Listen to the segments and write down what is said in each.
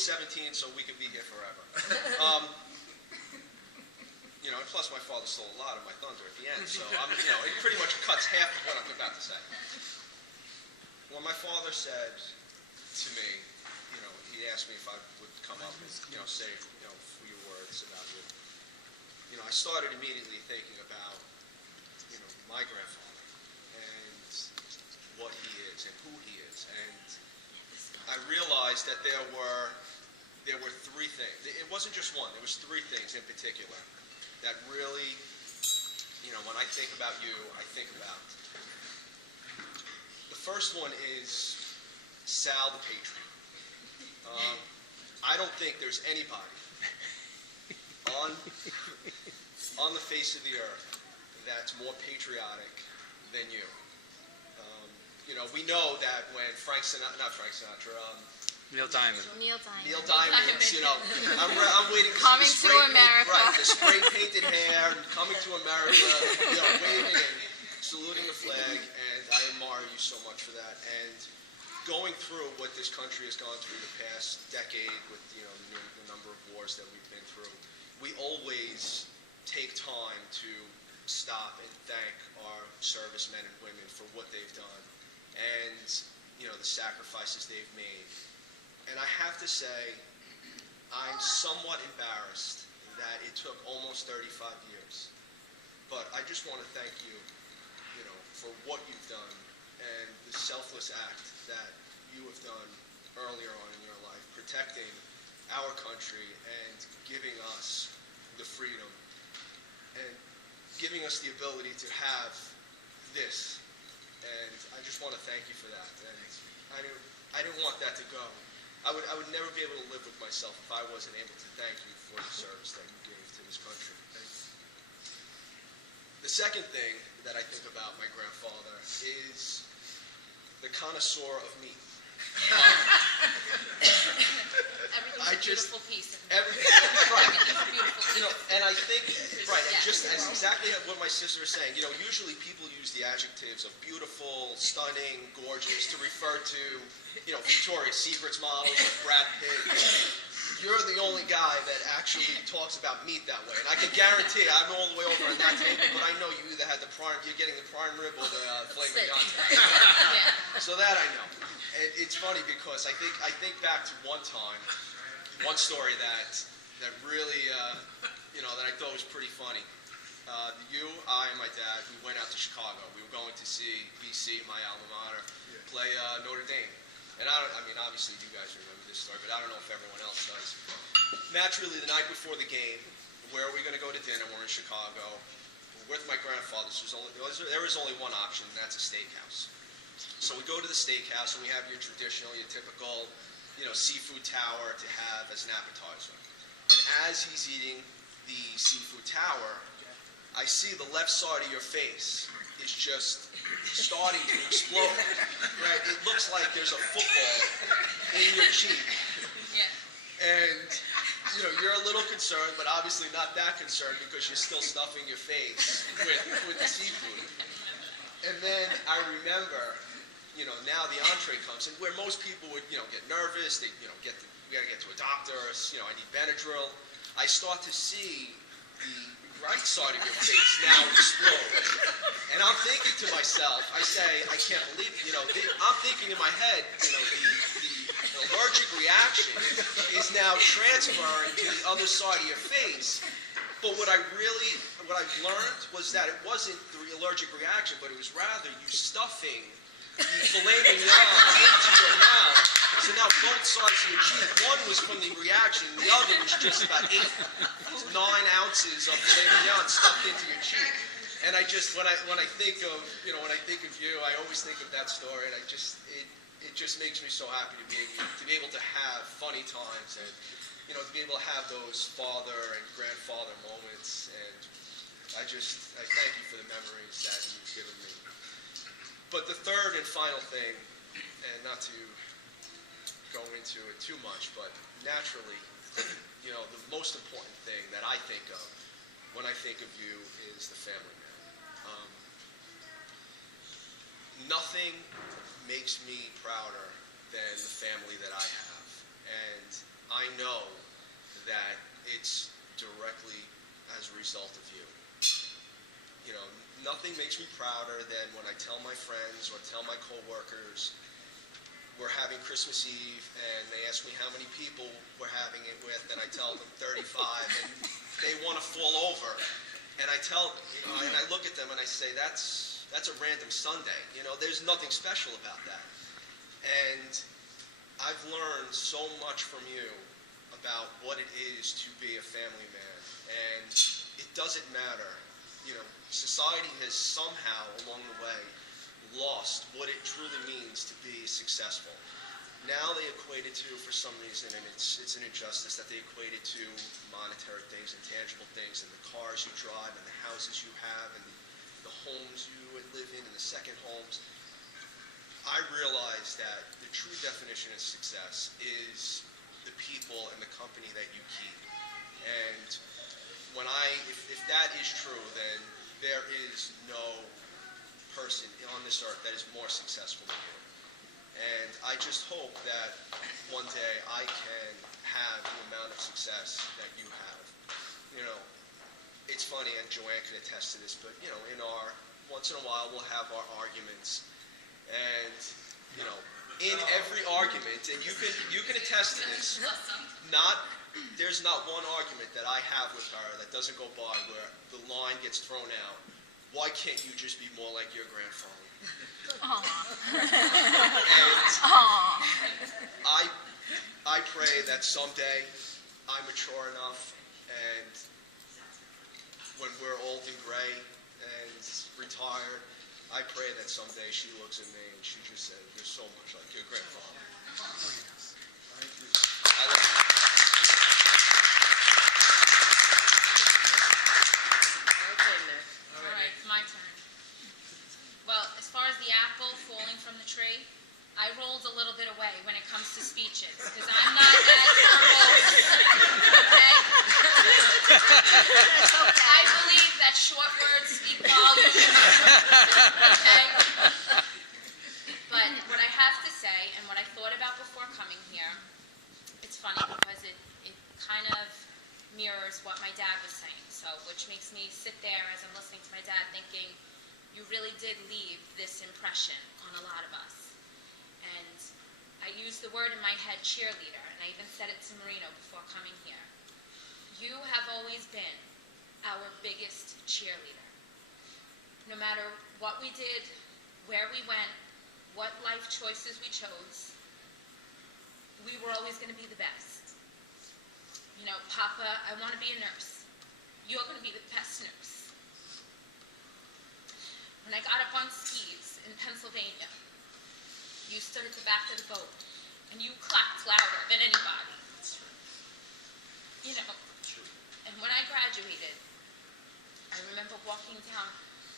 of 17, so we could be here forever. You know, and plus my father stole a lot of my thunder at the end, so you know, it pretty much cuts half of what I'm about to say. When my father said to me, you know, he asked me if I would come up and, you know, say, you know, a few words about you. You know, I started immediately thinking about, you know, my grandfather and what he is and who he is, and I realized that there were three things. It wasn't just one. There was three things in particular that really, you know, when I think about you, I think about. The first one is Sal the Patriot. I don't think there's anybody on the face of the earth that's more patriotic than you. You know, we know that when Neil Diamond. Neil Diamond's, you know, I'm waiting to Coming see to America. the spray-painted hair, and coming to America, you know, waving and saluting the flag, and I admire you so much for that. And going through what this country has gone through the past decade with, you know, the number of wars that we've been through, we always take time to stop and thank our servicemen and women for what they've done and, you know, the sacrifices they've made. And I have to say, I'm somewhat embarrassed that it took almost 35 years. But I just want to thank you, you know, for what you've done and the selfless act that you have done earlier on in your life, protecting our country and giving us the freedom and giving us the ability to have this. And I just want to thank you for that. And I didn't want that to go. I would never be able to live with myself if I wasn't able to thank you for the service that you gave to this country. The second thing that I think about my grandfather is the connoisseur of meat. Everything's a beautiful piece. Right. Beautiful. You know, and I think, right, and just as exactly what my sister is saying, you know, usually people use the adjectives of beautiful, stunning, gorgeous to refer to, you know, Victoria's Secret's models, Brad Pitt. You're the only guy that actually talks about meat that way. And I can guarantee, I'm all the way over on that table, but I know you either had the prime, you're getting the prime rib or the filet mignon. Yeah. So that I know. And it's funny because I think back to one time, one story that really, you know, that I thought was pretty funny. You, I, and my dad, we went out to Chicago. We were going to see BC, my alma mater, play Notre Dame. And I mean, obviously you guys remember this story, but I don't know if everyone else does. Naturally, the night before the game, where are we going to go to dinner? We're in Chicago. We're with my grandfather. There was only one option, and that's a steakhouse. So we go to the steakhouse, and we have your traditional, your typical, you know, seafood tower to have as an appetizer. And as he's eating the seafood tower, I see the left side of your face is just starting to explode. Right? It looks like there's a football in your cheek. Yeah. And, you know, you're a little concerned, but obviously not that concerned because you're still stuffing your face with the seafood. And then I remember, you know, now the entree comes in where most people would, you know, get nervous. They, you know, we got to get to a doctor. Or, you know, I need Benadryl. I start to see the right side of your face now explode. And I'm thinking to myself, I say, I can't believe it. You know, I'm thinking in my head, you know, the allergic reaction is now transferring to the other side of your face. But what I've learned was that it wasn't the allergic reaction, but it was rather you stuffing the filet mignon into your mouth. So now both sides of your cheek, one was from the reaction, the other was just about 9 ounces of filet mignon stuffed into your cheek. And I just, when I think of, you know, when I think of you, I always think of that story, and it just makes me so happy to be able to have funny times and, you know, to be able to have those father and grandfather moments. And I thank you for the memories that you've given me. But the third and final thing, and not to go into it too much, but naturally, you know, the most important thing that I think of when I think of you is the family man. Nothing makes me prouder than the family that I have. And I know that it's directly as a result of you. You know, nothing makes me prouder than when I tell my friends or tell my coworkers we're having Christmas Eve, and they ask me how many people we're having it with, and I tell them 35, and they want to fall over. And I tell them, you know, and I look at them and I say, that's a random Sunday. You know, there's nothing special about that. And I've learned so much from you about what it is to be a family man. And it doesn't matter. You know, society has somehow along the way lost what it truly means to be successful. Now they equate it to, for some reason, and it's an injustice, that they equate it to monetary things and tangible things, and the cars you drive and the houses you have and the homes you live in and the second homes. I realize that the true definition of success is the people and the company that you keep. And if that is true, then there is no person on this earth that is more successful than you. And I just hope that one day I can have the amount of success that you have. You know, it's funny, and Joanne can attest to this, but you know, once in a while we'll have our arguments, and you know, in every argument, and you can attest to this, there's not one argument that I have with her that doesn't go by where the line gets thrown out. Why can't you just be more like your grandfather? And I pray that someday I'm mature enough, and when we're old and gray and retired, I pray that someday she looks at me and she just says, "You're so much like your grandfather." Thank you. All right, it's my turn. Well, as far as the apple falling from the tree, I rolled a little bit away when it comes to speeches, because I'm not as verbose, okay? I believe that short words speak volumes, okay? But what I have to say, and what I thought about before coming here, it's funny because it kind of mirrors what my dad was saying, which makes me sit there as I'm listening to my dad thinking, you really did leave this impression on a lot of us. And I used the word in my head, cheerleader, and I even said it to Marino before coming here. You have always been our biggest cheerleader. No matter what we did, where we went, what life choices we chose, we were always going to be the best. You know, Papa, I want to be a nurse. You're going to be the best nurse. When I got up on skis in Pennsylvania, you stood at the back of the boat and you clapped louder than anybody. You know, and when I graduated, I remember walking down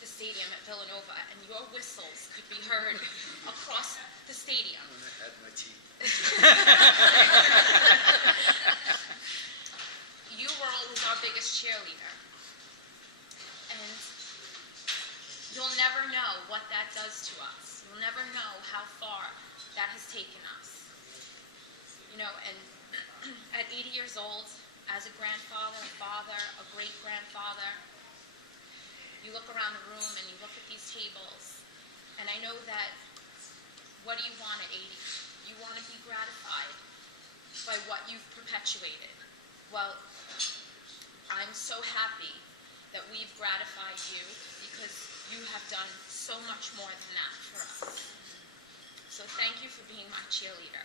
the stadium at Villanova, and your whistles could be heard across the stadium. When I had my teeth. You were always our biggest cheerleader. And you'll never know what that does to us. You'll never know how far that has taken us. You know, and at 80 years old, as a grandfather, a father, a great-grandfather, you look around the room and you look at these tables, and I know that, what do you want at 80? You want to be gratified by what you've perpetuated. Well, I'm so happy that we've gratified you, because you have done so much more than that for us. So thank you for being my cheerleader.